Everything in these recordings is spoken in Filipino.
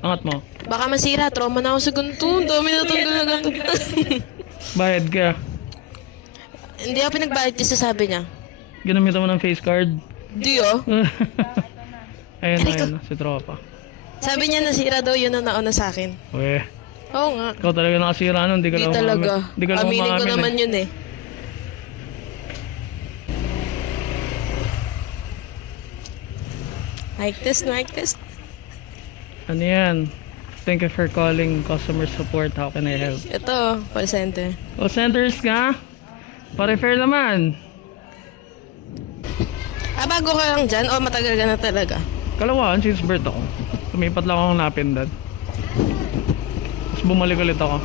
Angat mo. Baka masira, trauma na ako sa ganito. Dami na tanggal na ganito. Bayad ka. Hindi ako pinagbayad kasi sabi niya. Ginamitan mo ng face card. Di oh. Ayun, Aray ko. ayun. Si tropa. Sabi niya nasira daw yun ang nauna sa akin. Uwe. Oo nga. Ikaw talaga nakasira nun. Di ka Di lang talaga. umamin. Di ka lang Aminin ko umamin naman eh. yun eh. Mic test, mic test. Ano yan? Thank you for calling customer support. How can I help? Ito, call center. O centers ka? Pa-refer naman. Ah, bago ka lang dyan o matagal ka na talaga? Kalawaan since birth ako. Lumipat lang akong napindad. Tapos bumalik ulit ako.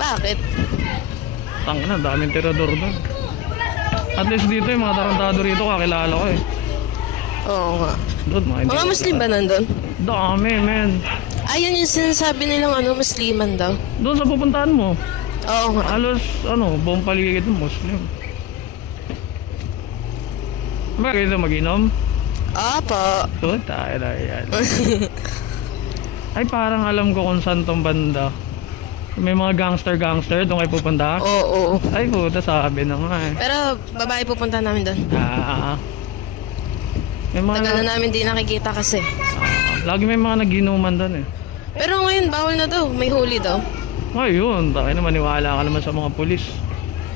Bakit? Tanga na, daming tirador doon. At least dito yung mga tarantado rito kakilala ko eh. Oo nga. Doon mga hindi Mga ko Muslim kilala. ba nandun? Dami men. Ayun yung sinasabi nilang Musliman daw. Doon sa pupuntahan mo. Oo nga. Halos buong paligid ng Muslim. Bakit ito mag-inom? Opo. So, tayo na yan. Ay parang alam ko kung saan tong banda. May mga gangster doon kayo pupunta. Oo. Ay puta, sabi na nga eh. Pero babae pupunta namin doon. May mga Tagal na namin di nakikita kasi. lagi may mga naginuman doon eh. Pero ngayon bawal na daw. May huli daw. Ayun, tayo na maniwala ka naman sa mga pulis.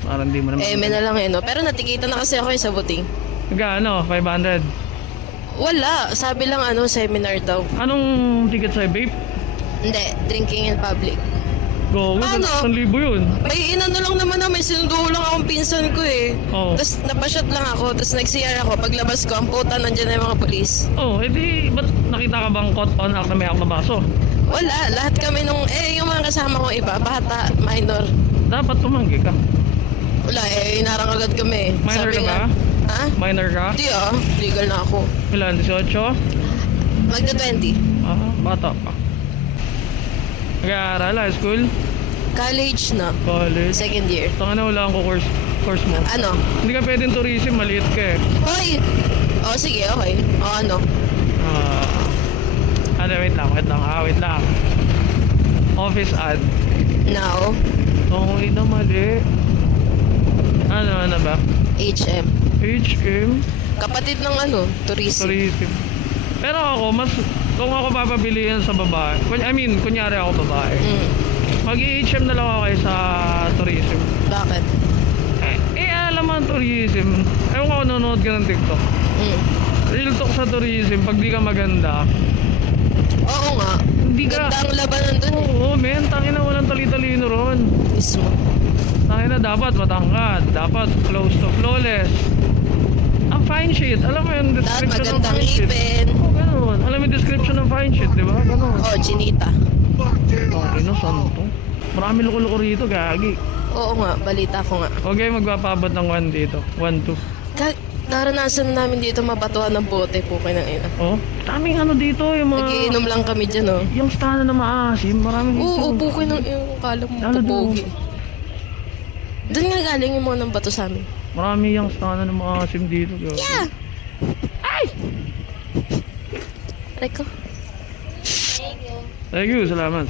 Parang di mo naman. May na lang eh no. Pero natikita na kasi ako sa buting. Magkano? 500? Wala. Sabi lang seminar daw. Anong ticket sa vape? Hindi. Drinking in public. Go, Paano? 1,000 yun. May inano lang naman may sinundo lang akong pinsan ko eh. Oo. Tapos napashot lang ako, tapos nag-CR ako. Paglabas ko, ang puta, nandiyan na yung mga polis. Oh, edi, ba't nakita ka bang caught on act na may na baso? Wala, lahat kami yung mga kasama ko iba, bata, minor. Dapat tumanggi ka. Wala inarang agad kami. Minor ka ba? Nga, ha? Minor ka? Hindi legal na ako. Ilan? 18? Magda 20. Bata pa. Nag-aaral, high school? College na. College? Second year. Tanga na wala akong course mo. Ano? Hindi ka pwedeng tourism, maliit ka eh. Hoy! Sige, okay. Ano? Wait lang. Office ad. Now, Ina mali. Ano ba? HM. HM? Kapatid ng tourism. Tourism. Pero kung ako papabilihan sa babae, kunyari ako babae, mag-HM na lang ako kayo sa tourism. Bakit? Alam mo ang tourism, ewan ko nanonood ka ng TikTok. Real talk sa tourism, pag di ka maganda, Oo nga. hindi ka... Ganda ang labanan dun eh. Oo, men, tangina walang tali-talino ron. Mismo. Tangina dapat matangkad, dapat close to flawless. Ang fine shit, alam mo yung Dapat description ng magandang fine shit. ipin. Oo, ganun. Alam mo yung description ng fine shit, di ba? Ganun. Chinita. Okay, no, saan to? Marami loko-loko rito, gagi. Oo nga, balita ko nga. Okay, magpapabot ng 1 dito. 1, 2. Naranasan namin dito mabatuhan ng bote po kayo ng ina. Oh, daming dito, yung mga... Nagiinom lang kami dyan Yung stana na maasim, maraming dito. Oo, po kayo ng kala mo Lalo pupogi. Doon nga galing yung mga ng bato sa amin. Marami yung stana na maasim dito. Gagi. Yeah! Ay! Aray ko. Thank you, salamat.